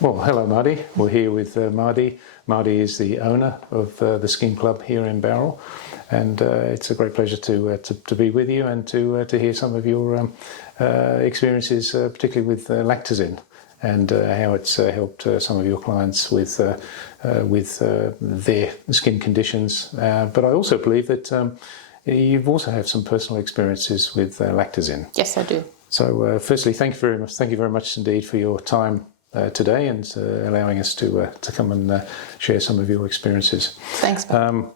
Well, hello Mardi. We're here with Mardi. Mardi is the owner of the Skin Club here in Bowral, and it's a great pleasure to be with you and to hear some of your experiences, particularly with Lactezin, and how it's helped some of your clients with their skin conditions. But I also believe that you've also have some personal experiences with Lactezin. Yes, I do. So, firstly, thank you very much indeed for your time today and allowing us to come and share some of your experiences. Thanks. So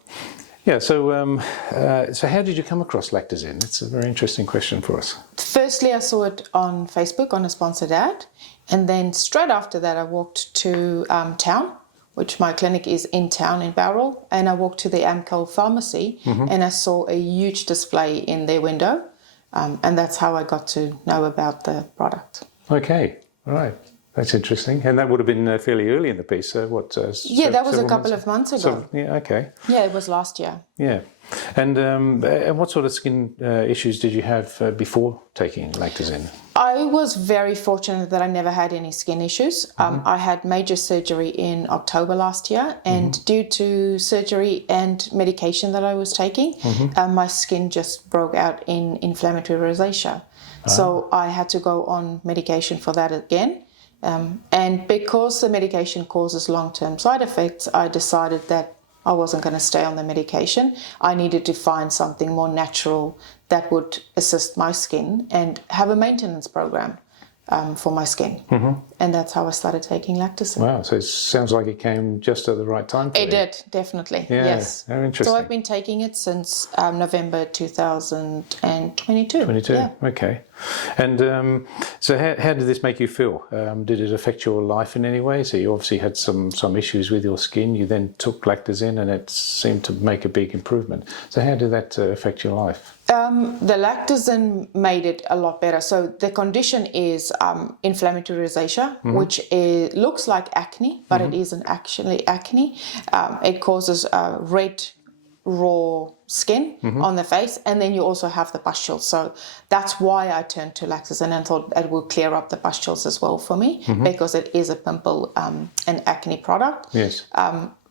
how did you come across Lactezin? It's a very interesting question for us. Firstly, I saw it on Facebook on a sponsored ad, and then straight after that I walked to town, which my clinic is in town in Bowral, and I walked to the Amcal pharmacy and I saw a huge display in their window, and that's how I got to know about the product. Okay, all right. That's interesting. And that would have been fairly early in the piece. That was a couple of months ago. Okay. Yeah, it was last year. Yeah. And what sort of skin issues did you have before taking Lactezin? I was very fortunate that I never had any skin issues. I had major surgery in October last year, and due to surgery and medication that I was taking, my skin just broke out in inflammatory rosacea. So I had to go on medication for that again. And because the medication causes long-term side effects, I decided that I wasn't going to stay on the medication. I needed to find something more natural that would assist my skin and have a maintenance program for my skin. And that's how I started taking Lactezin. Wow, so it sounds like it came just at the right time for you. It did, definitely, yes. Very interesting. So I've been taking it since November 2022. Yeah. Okay. And so how did this make you feel? Did it affect your life in any way? So you obviously had some issues with your skin. You then took Lactezin and it seemed to make a big improvement. So how did that affect your life? The Lactezin made it a lot better. So the condition is inflammatory rosacea, which looks like acne, but it isn't actually acne. It causes red, raw skin on the face, and then you also have the pustules. So that's why I turned to Lactezin and thought it would clear up the pustules as well for me, because it is a pimple and acne product. Yes.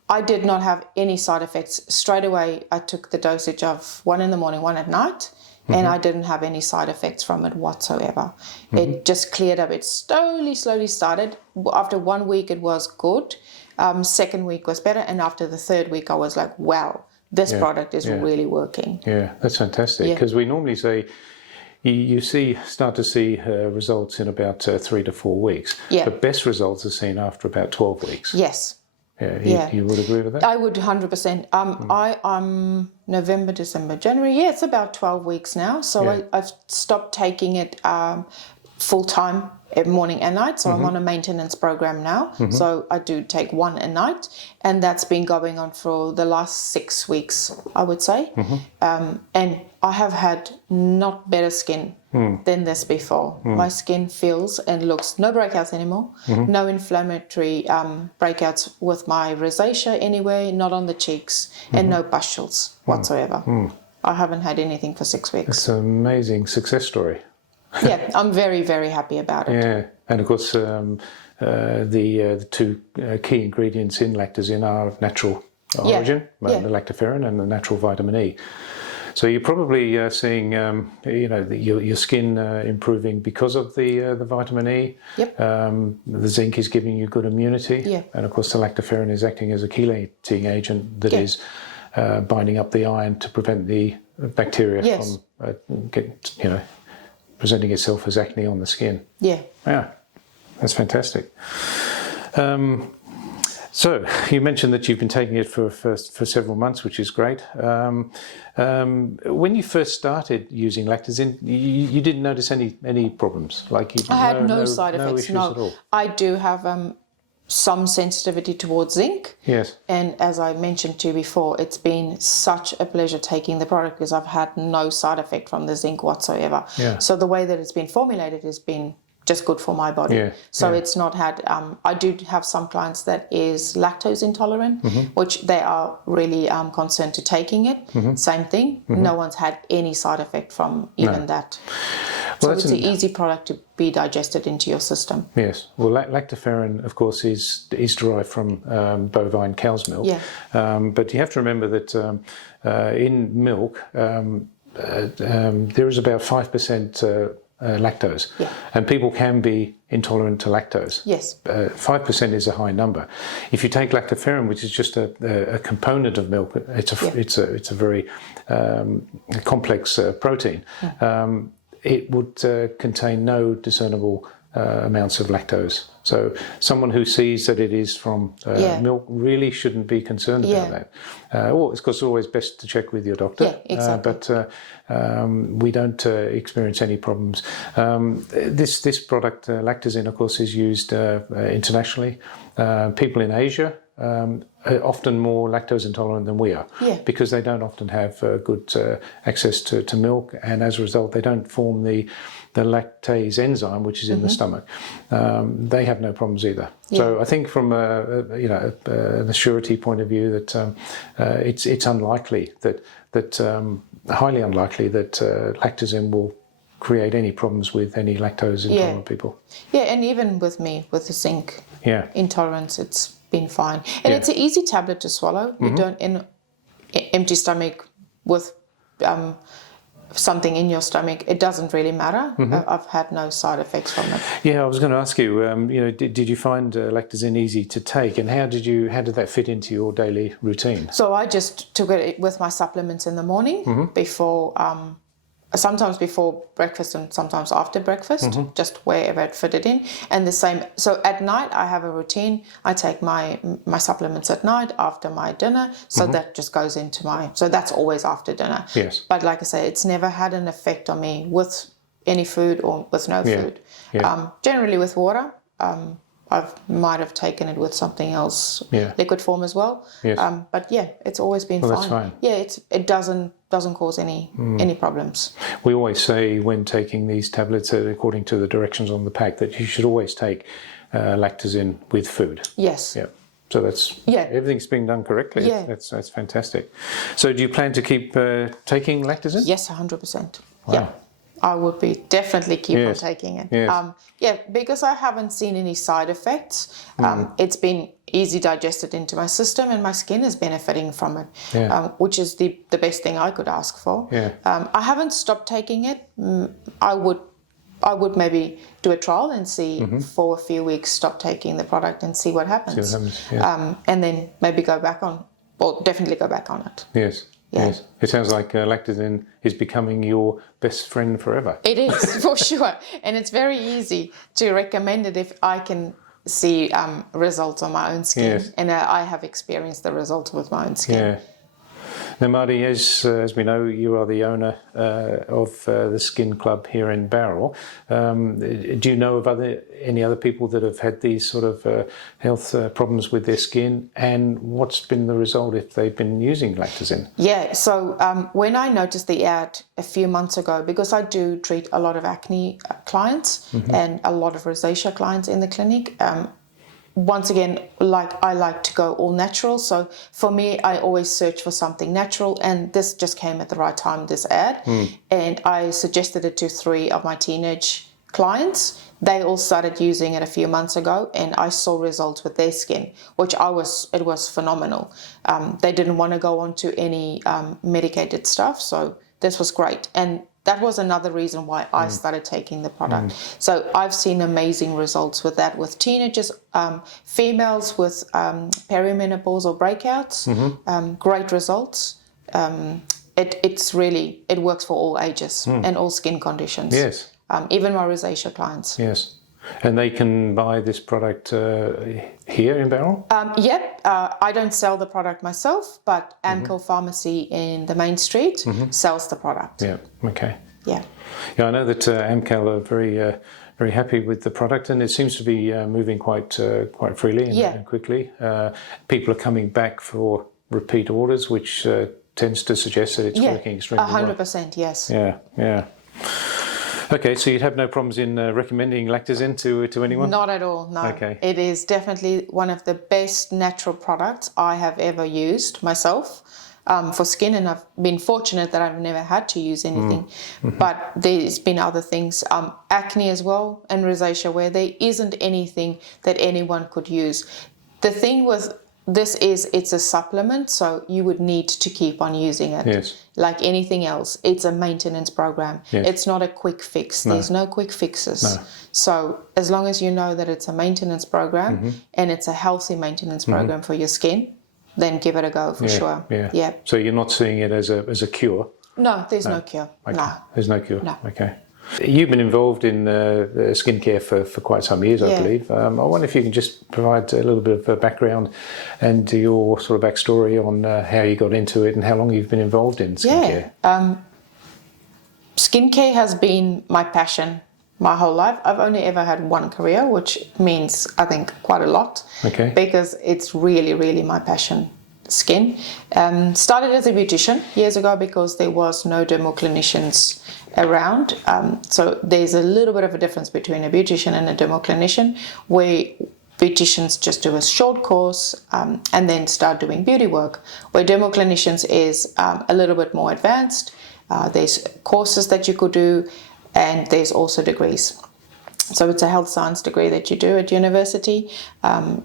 I did not have any side effects. Straight away, I took the dosage of 1 in the morning, 1 at night, and I didn't have any side effects from it whatsoever. It just cleared up. It slowly started. After 1 week, it was good. Second week was better, and after the third week, I was like, wow, this product is really working. Yeah, that's fantastic, because we normally say you start to see results in about 3 to 4 weeks. Yeah. The best results are seen after about 12 weeks. Yes. You would agree with that? I would 100%. I'm November, December, January. Yeah, it's about 12 weeks now. So I've stopped taking it full time morning and night. So I'm on a maintenance program now. So I do take 1 a night, and that's been going on for the last 6 weeks, I would say. And I have had not better skin than this before. My skin feels and looks no breakouts anymore, no inflammatory breakouts with my rosacea anywhere, not on the cheeks, and no pustules whatsoever. I haven't had anything for 6 weeks. It's an amazing success story. Yeah, I'm very, very happy about it. Yeah, and of course the two key ingredients in Lactezin are of natural origin, the lactoferrin and the natural vitamin E. So you're probably seeing, your skin improving because of the vitamin E. Yep. The zinc is giving you good immunity. Yeah. And of course the lactoferrin is acting as a chelating agent that is binding up the iron to prevent the bacteria from presenting itself as acne on the skin. Yeah. Yeah, that's fantastic. So you mentioned that you've been taking it for several months, which is great. When you first started using Lactezin, you didn't notice any problems? I had no side effects. Issues at all. I do have some sensitivity towards zinc. Yes. And as I mentioned to you before, it's been such a pleasure taking the product because I've had no side effect from the zinc whatsoever. Yeah. So the way that it's been formulated has been just good for my body. It's not had, I do have some clients that is lactose intolerant, which they are really concerned to taking it. Same thing. No one's had any side effect from even that. So it's an easy product to be digested into your system. Yes. Well, lactoferrin, of course, is derived from bovine cow's milk. Yeah. But you have to remember that in milk, there is about 5% lactose. Yeah. And people can be intolerant to lactose. Yes. 5% is a high number. If you take lactoferrin, which is just a component of milk, it's a very complex protein. It would contain no discernible amounts of lactose. So someone who sees that it is from milk really shouldn't be concerned about that. Or of course, it's always best to check with your doctor. Yeah, exactly. But we don't experience any problems. This product, Lactezin, of course, is used internationally. People in Asia are often more lactose intolerant than we are, because they don't often have good access to milk, and as a result, they don't form the lactase enzyme, which is in the stomach. They have no problems either. So I think from an surety point of view, that it's unlikely that highly unlikely that Lactezin will create any problems with any lactose intolerant people. Yeah, and even with me with the zinc intolerance, it's been fine, and it's an easy tablet to swallow. You don't in empty stomach with something in your stomach, it doesn't really matter. I've had no side effects from it. Yeah, I was going to ask you, did you find Lactezin easy to take, and how did that fit into your daily routine? So I just took it with my supplements in the morning before, sometimes before breakfast and sometimes after breakfast, just wherever it fitted in. And the same, so at night I have a routine. I take my supplements at night after my dinner, so that just goes into so that's always after dinner. Yes. But like I say, it's never had an effect on me with any food or with no food. Yeah. Generally with water. I might have taken it with something else, liquid form as well. Yes. But yeah, it's always been fine. That's fine. Yeah, it doesn't cause any problems. We always say when taking these tablets, according to the directions on the pack, that you should always take Lactezin with food. Yes. Yeah. So that's everything's being done correctly. Yeah. That's fantastic. So do you plan to keep taking Lactezin? Yes, 100%. Wow. Yeah. I would be definitely keep on taking it. Yes. Because I haven't seen any side effects. It's been easy digested into my system, and my skin is benefiting from it, which is the best thing I could ask for. Yeah. I haven't stopped taking it. I would maybe do a trial and see for a few weeks, stop taking the product and see what happens. See what happens. Yeah. And then maybe go back on, or definitely go back on it. Yes. Yeah. Yes. It sounds like Lactezin is becoming your best friend forever. It is, for sure. And it's very easy to recommend it if I can see results on my own skin. Yes. And I have experienced the results with my own skin. Yeah. Now, Mardi, as we know, you are the owner of the Skin Club here in Bowral. Do you know of any other people that have had these sort of health problems with their skin, and what's been the result if they've been using Lactezin? Yeah, so when I noticed the ad a few months ago, because I do treat a lot of acne clients and a lot of rosacea clients in the clinic, once again, I like to go all natural. So for me, I always search for something natural, and this just came at the right time, this ad. And I suggested it to 3 of my teenage clients. They all started using it a few months ago, and I saw results with their skin, which it was phenomenal. They didn't want to go on to any medicated stuff, so this was great. And that was another reason why I started taking the product. So I've seen amazing results with that, with teenagers, females with perimenopause or breakouts, great results. It works for all ages and all skin conditions. Yes. Even my rosacea clients. Yes. And they can buy this product here in Bowral? Yep. I don't sell the product myself, but Amcal Pharmacy in the main street sells the product. Yeah. Okay. Yeah. Yeah, I know that Amcal are very happy with the product, and it seems to be moving quite freely and quickly. People are coming back for repeat orders, which tends to suggest that it's working extremely well. 100%, yes. Yeah. Yeah. Okay, so you'd have no problems in recommending Lactezin to anyone? Not at all, no. Okay. It is definitely one of the best natural products I have ever used myself. for skin, and I've been fortunate that I've never had to use anything. But there's been other things, acne as well, and rosacea, where there isn't anything that anyone could use. The thing with this is it's a supplement, so you would need to keep on using it. Yes. Like anything else, it's a maintenance program. Yes. It's not a quick fix. There's no quick fixes. No. So as long as you know that it's a maintenance program and it's a healthy maintenance program for your skin, then give it a go for sure. Yeah. So you're not seeing it as a cure? No, there's no cure. Okay. No. There's no cure? No. Okay. You've been involved in skincare for quite some years, I believe. I wonder if you can just provide a little bit of a background and your sort of backstory on how you got into it and how long you've been involved in skincare. Skincare has been my passion my whole life. I've only ever had one career, which means, I think, quite a lot. Okay. Because it's really, really my passion. Skin. Started as a beautician years ago because there was no dermal clinicians around. So there's a little bit of a difference between a beautician and a dermal clinician, where beauticians just do a short course and then start doing beauty work, where dermal clinicians is a little bit more advanced. There's courses that you could do, and there's also degrees. So it's a health science degree that you do at university.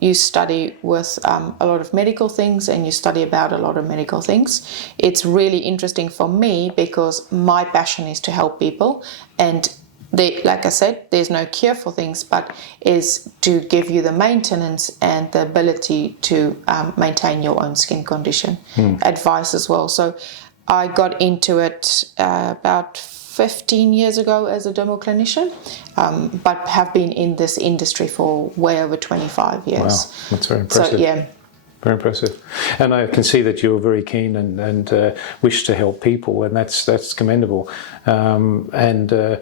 You study with a lot of medical things, and you study about a lot of medical things. It's really interesting for me because my passion is to help people, and like I said, there's no cure for things, but is to give you the maintenance and the ability to maintain your own skin condition. Advice as well. So I got into it about 15 years ago as a dermal clinician, but have been in this industry for way over 25 years. Wow, that's very impressive. So, very impressive. And I can see that you're very keen and wish to help people, and that's commendable. Lactezin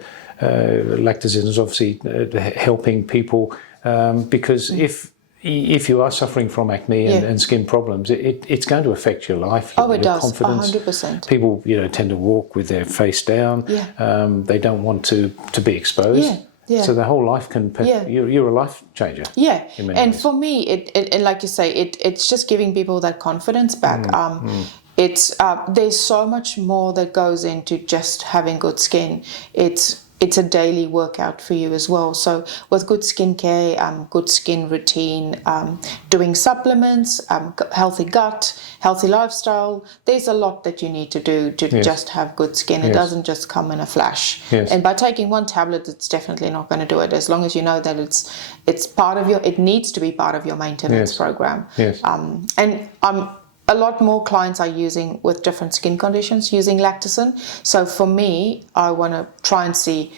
is obviously helping people because if you are suffering from acne and skin problems, it's going to affect your life, your does, confidence. 100%. People, tend to walk with their face down. They don't want to be exposed. So the whole life can. You're a life changer. And for me, it like you say, it's just giving people that confidence back. It's there's so much more that goes into just having good skin. It's a daily workout for you as well. So with good skincare, good skin routine, doing supplements, healthy gut, healthy lifestyle, there's a lot that you need to do to just have good skin. It doesn't just come in a flash. And by taking one tablet, it's definitely not going to do it, as long as you know that it's part of it needs to be part of your maintenance program. And a lot more clients are using, with different skin conditions, using Lactezin. So for me, I want to try and see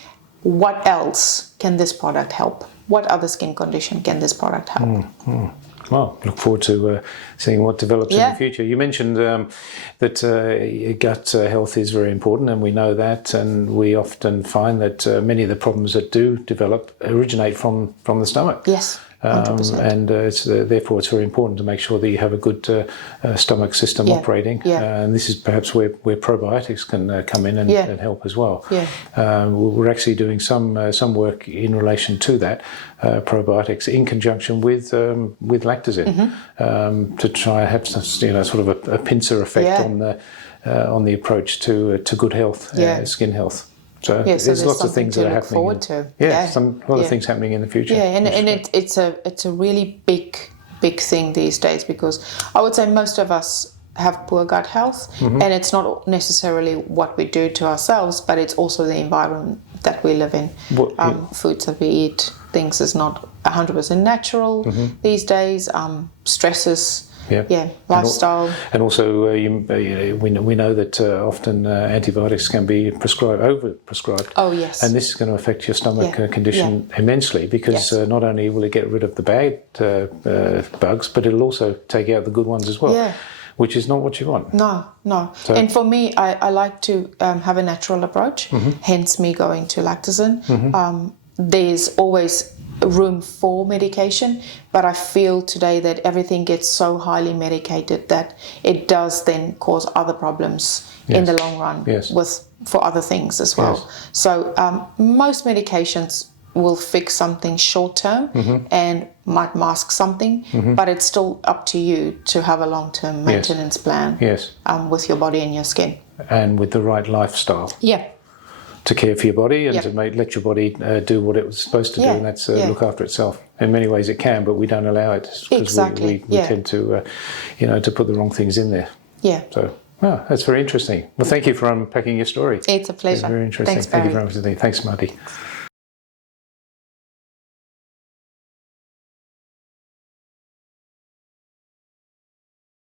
what else can this product help? What other skin condition can this product help? Well, look forward to seeing what develops in the future. You mentioned that gut health is very important, and we know that, and we often find that many of the problems that do develop originate from the stomach. Yes. 100%. And therefore it's very important to make sure that you have a good stomach system operating. And this is perhaps where probiotics can come in and help as well. We're actually doing some work in relation to that, probiotics in conjunction with Lactezin, to try and have some, sort of a pincer effect on the approach to good health, skin health. So there's lots of things that are happening. Forward to. A lot of things happening in the future. And it's a really big thing these days, because I would say most of us have poor gut health, and it's not necessarily what we do to ourselves, but it's also the environment that we live in. Foods that we eat, things is not 100% natural these days. Stresses. Lifestyle. And also, we know that often antibiotics can be overprescribed. Oh, yes. And this is going to affect your stomach condition immensely, because not only will it get rid of the bad bugs, but it'll also take out the good ones as well, which is not what you want. No. So, and for me, I like to have a natural approach, hence me going to Lactezin. There's always room for medication, but I feel today that everything gets so highly medicated that it does then cause other problems in the long run for other things as well. So most medications will fix something short term and might mask something, but it's still up to you to have a long-term maintenance plan with your body and your skin. And with the right lifestyle. Yeah. To care for your body and to let your body do what it was supposed to do, and that's look after itself. In many ways it can, but we don't allow it because we tend to, to put the wrong things in there. Yeah. So, that's very interesting. Well, thank you for unpacking your story. It's a pleasure. It's very interesting. Thanks, Thank you Barry. very much indeed. Thanks, Mardi.